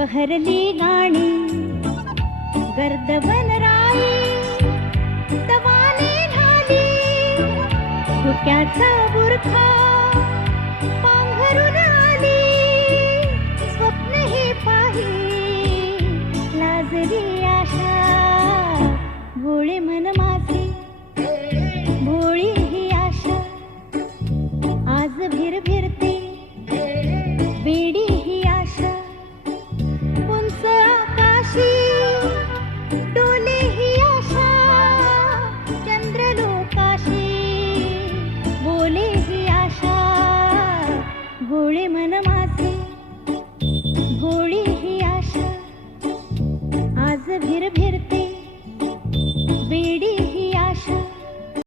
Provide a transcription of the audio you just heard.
बहरली गाणी गर्द वनराई तवाने ढाली धुक्याचा बुरखा पांघरून आली स्वप्न हे पाही लाजली आशा भोळे मन माझे भोळी ही आशा आज भिरभिरते वेडी ही आशा उंच आकाशी डोले ही आशा चंद्रलोकाशी बोले ही आशा भोळे मन माझे भोळी ही आशा आज भिरभिरते